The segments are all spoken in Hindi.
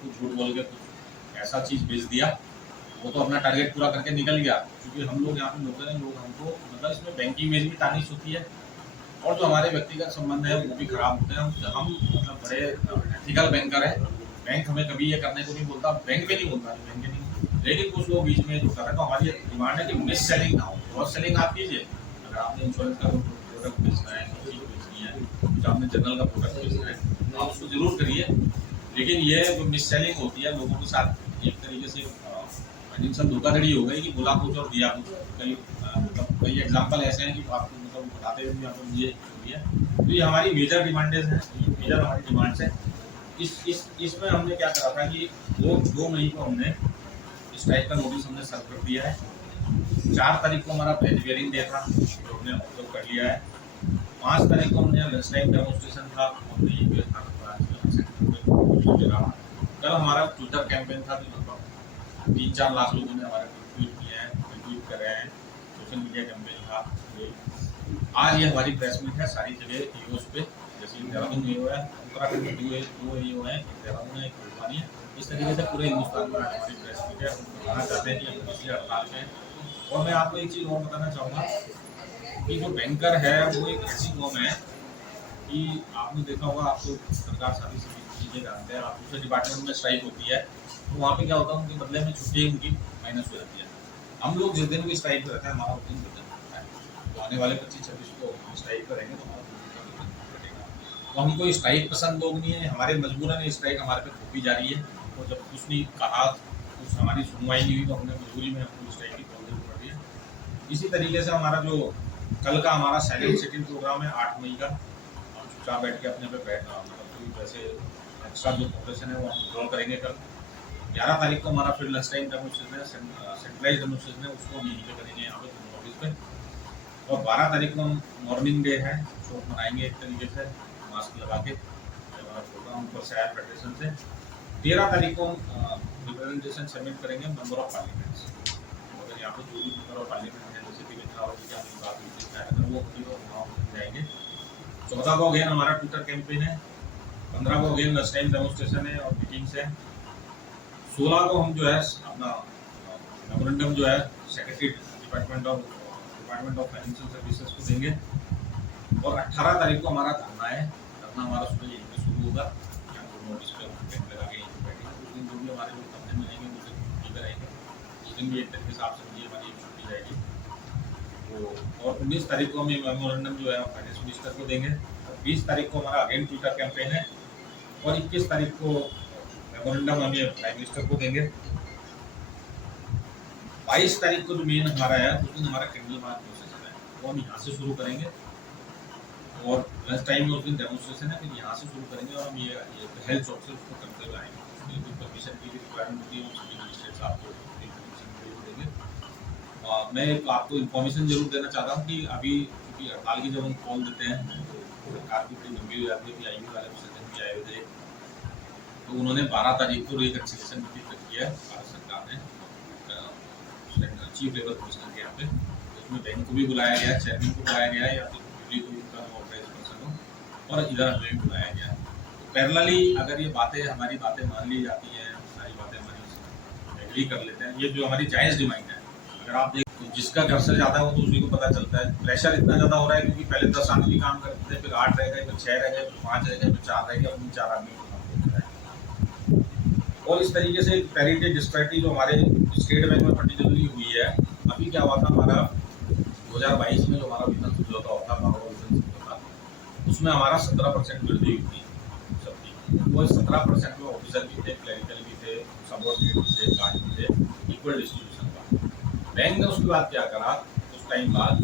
कुछ झूठ बोल के कुछ ऐसा चीज़ बेच दिया, वो तो अपना टारगेट पूरा करके निकल गया। क्योंकि हम लोग यहाँ पे लोकल हैं, लोग हमको मतलब इसमें बैंकिंग में भी तानिश होती है और जो हमारे व्यक्तिगत संबंध है वो भी खराब होते हैं। हम मतलब बड़े एथिकल बैंकर हैं, बैंक हमें कभी ये करने को नहीं बोलता, बैंक पे नहीं बोलता, बैंक के नहीं, लेकिन कुछ लोग बीच में जो कर रहे हैं, तो हमारी डिमांड है कि मिस सेलिंग ना हो। क्रॉस सेलिंग आप कीजिए, अगर आपने इंश्योरेंस का प्रोडक्ट बेचना है, चीज़ बेचनी है, जो आपने जनरल का प्रोडक्ट बेचना है, तो आप उसको जरूर करिए। लेकिन ये जो मिस सेलिंग होती है लोगों के साथ एक तरीके से फाइनेंशियल धोखाधड़ी हो गई कि बोला कुछ और दिया कुछ। कई मतलब कई एग्जाम्पल ऐसे हैं कि आपको मतलब बताते हुए यहाँ पर ये है। तो ये हमारी मेजर डिमांडेज हैं, ये मेजर हमारी डिमांड्स हैं। इसमें हमने क्या करा था कि 2 मई को हमने इस टाइप का नोटिस हमने सर्व कर दिया है। 4 तारीख को हमारा वेरिंग डे था, जो हमने ऑब्जर्व कर लिया है। 5 तारीख को हमने लंच टाइम डेमोन्स्ट्रेशन था, हमने ये भी कल हमारा ट्विटर कैंपेन था, तो लगभग 3-4 लाख लोगों ने हमारे ट्वीट किए हैं, ट्वीट कर रहे हैं। सोशल मीडिया कैंपेन था। आज ये हमारी प्रेस मीट है सारी जगह ईओस पे, जैसे देहरादून ईओ है, उत्तराखंड में 2 ईओ है, देहरादून है, एक भोपाल है। इस तरीके से पूरे हिंदुस्तान में हमारी प्रेस मीट है। हम बताना चाहते हैं कि हम पिछले हड़ताल में। और मैं आपको एक चीज़ और बताना चाहूँगा कि जो बैंकर है वो एक ऐसी कौम है कि आपने देखा होगा, आपको सरकार सारी चीज़ें जानते हैं, आप दूसरे डिपार्टमेंट में स्ट्राइक होती है तो वहाँ पे क्या होता है, उनके बदले में छुट्टी उनकी माइनस हो जाती है। हम लोग जिस दिन भी स्ट्राइक पे रहते हैं, हमारा उस दिन वेतन होता है। तो आने वाले 25-26 को हम स्ट्राइक करेंगे तो हमारा वेतन कटेगा। तो हम कोई स्ट्राइक पसंद लोग नहीं है, हमारे मजबूरन स्ट्राइक हमारे पे थोपी जा रही है। और जब कुछ नहीं कहा, कुछ हमारी सुनवाई नहीं हुई, तो हमने मजबूरी में हमको स्ट्राइक की कॉल देनी पड़ रही है। इसी तरीके से हमारा जो कल का हमारा साइलेंट सिटिंग प्रोग्राम है 8 मई का, हम चुपचाप बैठ के अपने पे बैठना, मतलब कोई वैसे एक्स्ट्रा जो प्रोफेशन है वो हम विड्रॉल करेंगे। कल 11 तारीख को हमारा फिर लंच टाइम डेमोन्स्ट्रेशन है, सेंट्रलाइज डेमोन्स्ट्रेशन है, उसको हम यहीं पे करेंगे, यहाँ पे ऑफिस पे। और 12 तारीख को हम मॉर्निंग डे है, शोक मनाएंगे एक तरीके से मास्क लगा के, हमारा प्रोग्राम ऊपर से आया फेडरेशन से। 13 तारीख को हम रिप्रेजेंटेशन सबमिट करेंगे मेंबर ऑफ पार्लियामेंट्स। अगर यहाँ पे जो भी मेंबर ऑफ पार्लियामेंट है, जैसे कि रावत जी की बात हुई थी, वो जाएंगे। 14 को अगेन हमारा ट्विटर कैंपेन है, 15 को अगेन लंच टाइम डेमोन्स्ट्रेशन है और मीटिंग्स है। 16 को हम जो है अपना मेमोरेंडम जो है secretary department of financial services को देंगे। और 18 तारीख को हमारा धरना है, धरना हमारा सुबह यहीं पे शुरू होगा, यहाँ पर नोटिस पे टेंट लगा के यहीं पे बैठेंगे। उस दिन जो भी हमारे लोग धरने में रहेंगे, उस दिन छुट्टी पे रहेंगे, उस दिन भी एक तरीके से आप समझिए हमारी छुट्टी रहेगी। तो और 19 तारीख को हम ये मेमोरेंडम जो है फाइनेंस मिनिस्टर को देंगे। 20 तारीख को हमारा अगेन ट्विटर कैंपेन है और 21 तारीख को मेमोरेंडम हम ये प्राइम मिनिस्टर को देंगे। 22 तारीख को जो मेन हमारा है, उस दिन हमारा कैंडल मार्च प्रोसेसन है, वो हम यहाँ से शुरू करेंगे। और लंच टाइम में उस दिन डेमोन्स्ट्रेशन है, फिर यहाँ से शुरू करेंगे और हम ये हेल्थ जॉब से उसको करते हुए आएंगे। उसके लिए परमिशन की भी रिक्वायरमेंट होती है, उसके मजिस्ट्रेट साहब को परमिशन देंगे। मैं आपको इन्फॉर्मेशन जरूर देना चाहता हूँ कि अभी क्योंकि हड़ताल की जब हम कॉल देते हैं तो सरकार की बड़ी गंभीर हो जाती है कि आई वाले सज्जन भी आए हुए थे, तो उन्होंने 12 तारीख को रिकन्सिलिएशन मीटिंग रखी है भारत सरकार ने चीफ लेबर कमिश्नर के यहाँ पे। उसमें बैंक को भी बुलाया गया, चेयरमैन को बुलाया गया, या फिर दिल्ली को उनका ऑथराइज पर्सन हो, और इधर हमें भी बुलाया गया। तो पैरेलली अगर ये बातें हमारी बातें मान ली जाती हैं, सारी बातें हमारी एग्री कर लेते हैं, ये जो हमारी जायज़ डिमांड है। अगर आप देख तो जिसका घर से ज़्यादा हो तो उसी को पता चलता है। प्रेशर इतना ज़्यादा हो रहा है क्योंकि पहले 10 आदमी काम करते थे, फिर 8 रह गए, फिर 6 रह गए, फिर 5 रह गए, फिर 4 रह गए, अब 4 आदमी को काम करता है। और इस तरीके से एक पैरिटी डिस्पैरिटी जो हमारे स्टेट बैंक में पर्टिकुलरली हुई है। अभी क्या हुआ था, हमारा 2022 में जो हमारा वेतन समझौता होता था, उसमें हमारा 17% वृद्धि हुई थी सबकी। वो 17% में ऑफिसर भी थे, क्लरिकल भी थे, सबऑर्डिनेट भी थे, गार्ड भी थे, इक्वल डिस्ट्रीब्यूशन का। बैंक ने उसके बाद क्या करा, उस टाइम बाद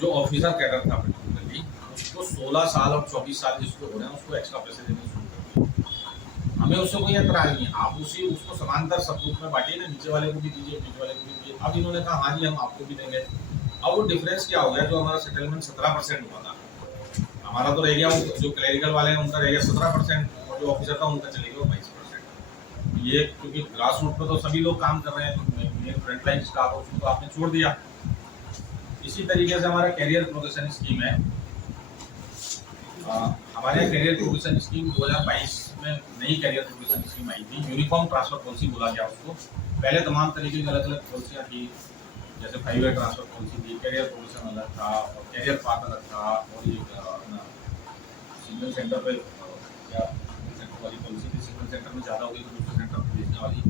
जो ऑफिसर कैडर था पर्टिकुलरली, उसको 16 साल और 24 साल जिसको हो रहे हैं उसको एक्स्ट्रा पैसे देने शुरू कर दिए। हमें उससे कोई एतराज नहीं है, आप उसको समांतर सब ग्रुप में बांटिए ना, नीचे वाले को भी दीजिए, नीचे वाले को भी दीजिए। अब इन्होंने कहा हाँ जी हम आपको भी देंगे। अब वो डिफरेंस क्या हो गया, जो हमारा सेटलमेंट 17% हुआ था, हमारा तो रह गया, जो क्लरिकल वाले हैं उनका रह गया 17%, और जो ऑफिसर था उनका चले गया 22%। ये क्योंकि ग्रास रूट पर तो सभी लोग काम कर रहे हैं, मेन फ्रंटलाइन स्टाफ है उसको तो आपने छोड़ दिया। इसी तरीके से हमारा कैरियर प्रोग्रेशन स्कीम है, हमारे कैरियर प्रोग्रेशन स्कीम 2022 में नई कैरियर प्रोग्रेशन स्कीम आई थी, यूनिफॉर्म ट्रांसफर पॉलिसी बोला गया उसको। पहले तमाम तरीके की अलग अलग पॉलिसियाँ थी, जैसे 5 ईयर ट्रांसफर पॉलिसी थी, कैरियर प्रोग्रेशन अलग था और कैरियर पाथ अलग था, और ये अपना सिंगल सेंटर पे या सेंटर वाली पॉलिसी थी, सिंगल सेंटर में ज़्यादा होगी तो दूसरे सेंटर पर भेजने वाली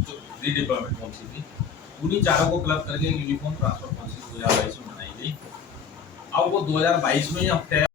जो रीडिप्लॉयमेंट पॉलिसी थी। उन्हीं चारों को क्लब करके यूनिफॉर्म ट्रांसफर पॉलिसी 2022 में बनाई गई। अब वो 2022 में अब तय